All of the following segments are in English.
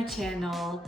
my channel.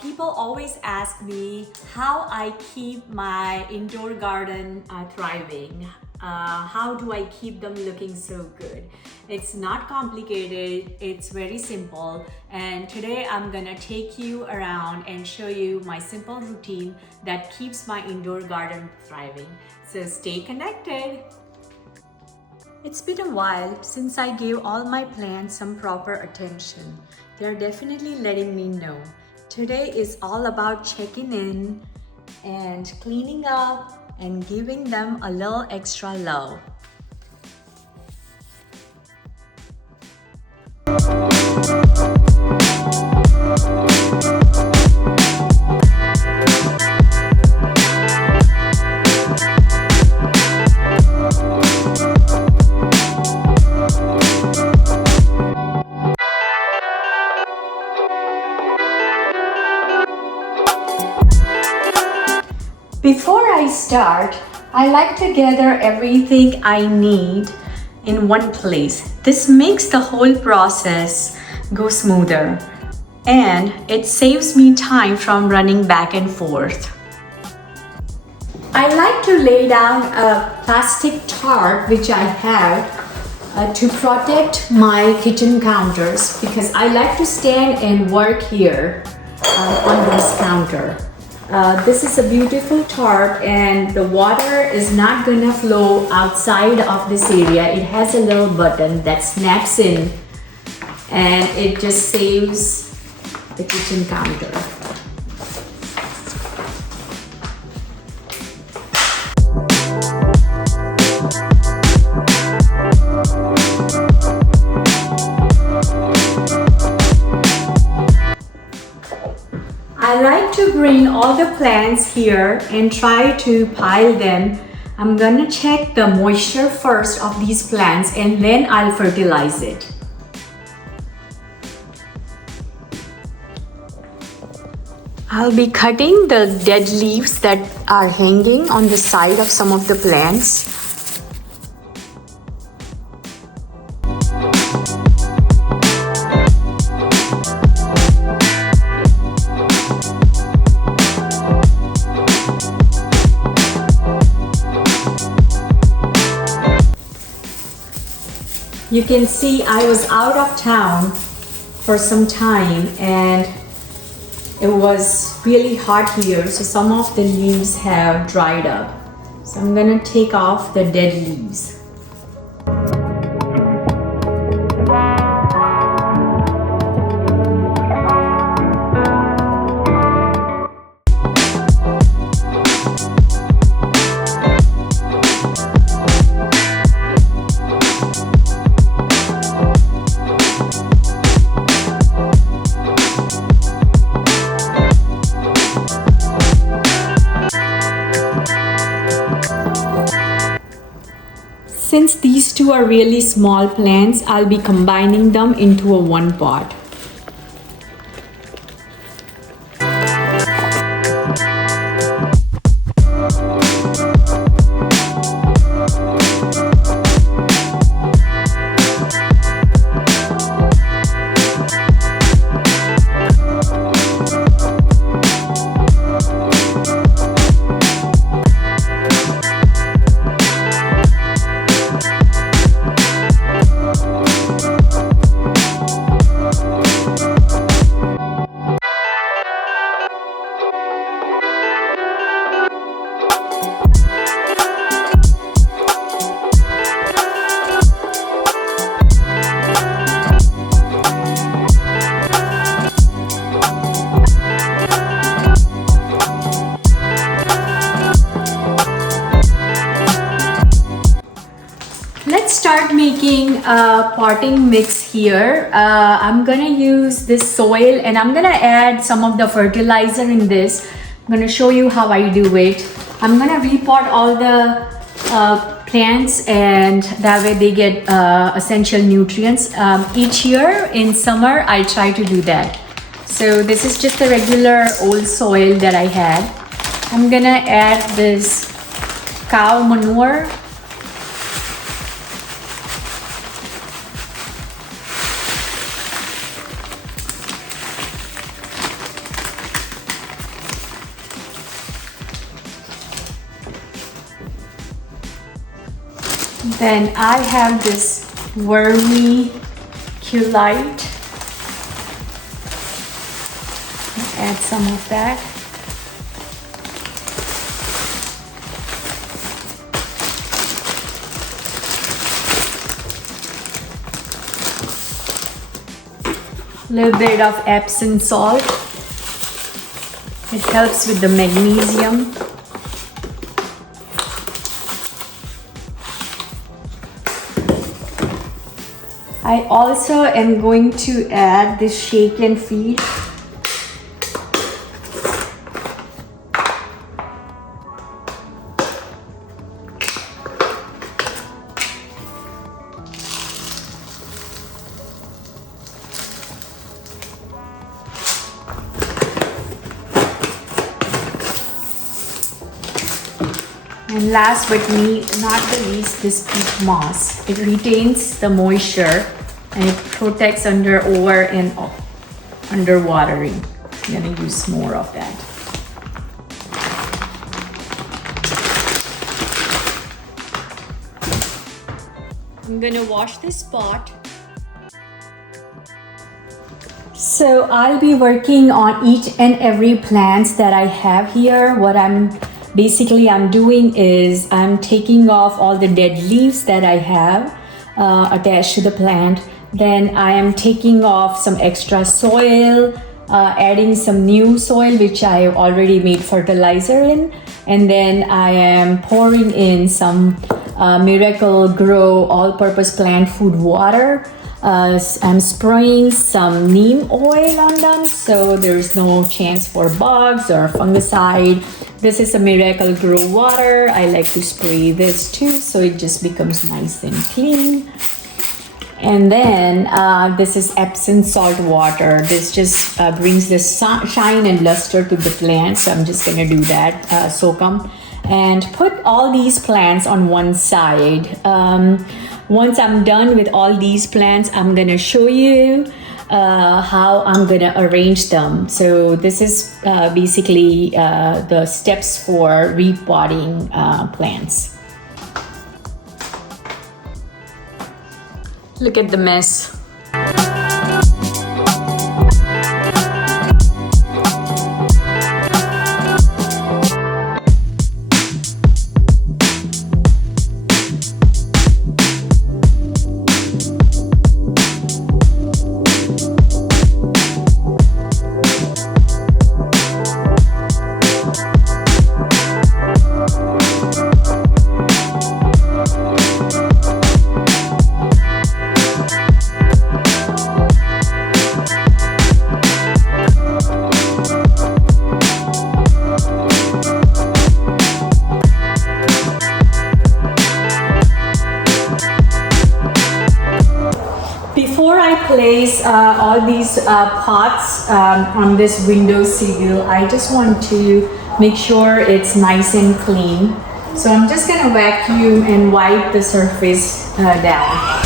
People always ask me how I keep my indoor garden thriving. How do I keep them looking so good? It's not complicated, it's very simple. And today I'm gonna take you around and show you my simple routine that keeps my indoor garden thriving. So stay connected. It's been a while since I gave all my plants some proper attention. They're definitely letting me know. Today is all about checking in and cleaning up and giving them a little extra love. Before I start, I like to gather everything I need in one place. This makes the whole process go smoother and it saves me time from running back and forth. I like to lay down a plastic tarp which I have to protect my kitchen counters because I like to stand and work here on this counter. This is a beautiful tarp and the water is not gonna flow outside of this area. It has a little button that snaps in and it just saves the kitchen counter. I like to bring all the plants here and try to pile them. I'm gonna check the moisture first of these plants and then I'll fertilize it. I'll be cutting the dead leaves that are hanging on the side of some of the plants. You can see I was out of town for some time and it was really hot here, so some of the leaves have dried up. So I'm gonna take off the dead leaves. Since these two are really small plants, I'll be combining them into a one pot. Let's start making a potting mix here. I'm gonna use this soil and I'm gonna add some of the fertilizer in this. I'm gonna show you how I do it. I'm gonna repot all the plants and that way they get essential nutrients. Each year in summer, I try to do that. So this is just the regular old soil that I had. I'm gonna add this cow manure. Then I have this vermiculite. Add some of that. A little bit of Epsom salt. It helps with the magnesium. I also am going to add this shake and feed. And last but not the least, this peat moss. It retains the moisture and it protects over and under watering. I'm gonna use more of that. I'm gonna wash this pot. So I'll be working on each and every plants that I have here. What I'm doing is I'm taking off all the dead leaves that I have attached to the plant. Then I am taking off some extra soil, adding some new soil which I already made fertilizer in, and then I am pouring in some Miracle Grow all-purpose plant food water. I'm spraying some neem oil on them so there's no chance for bugs or fungicide. This is a Miracle Grow water. I like to spray this too so it just becomes nice and clean. And then this is Epsom salt water. This just brings the shine and luster to the plants. So I'm just gonna do that, soak them and put all these plants on one side. Once I'm done with all these plants, I'm gonna show you how I'm gonna arrange them. So this is basically the steps for repotting plants. Look at the mess. Before I place all these pots on this window sill, I just want to make sure it's nice and clean. So I'm just gonna vacuum and wipe the surface down.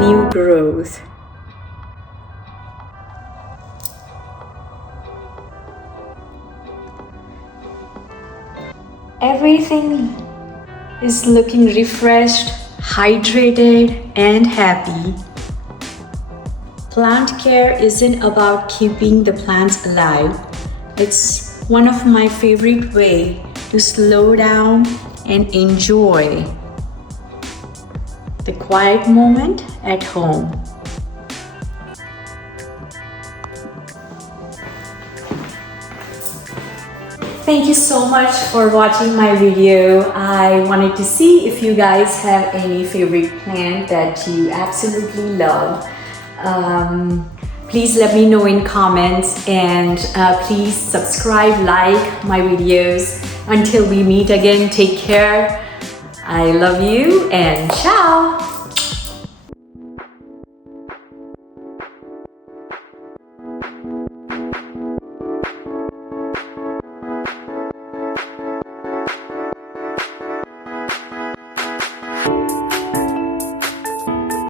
New growth. Everything is looking refreshed, hydrated, and happy. Plant care isn't about keeping the plants alive. It's one of my favorite ways to slow down and enjoy the quiet moment at home. Thank you so much for watching my video. I wanted to see if you guys have any favorite plant that you absolutely love. Please let me know in comments, and please subscribe, like my videos. Until we meet again, take care. I love you and ciao! Bye.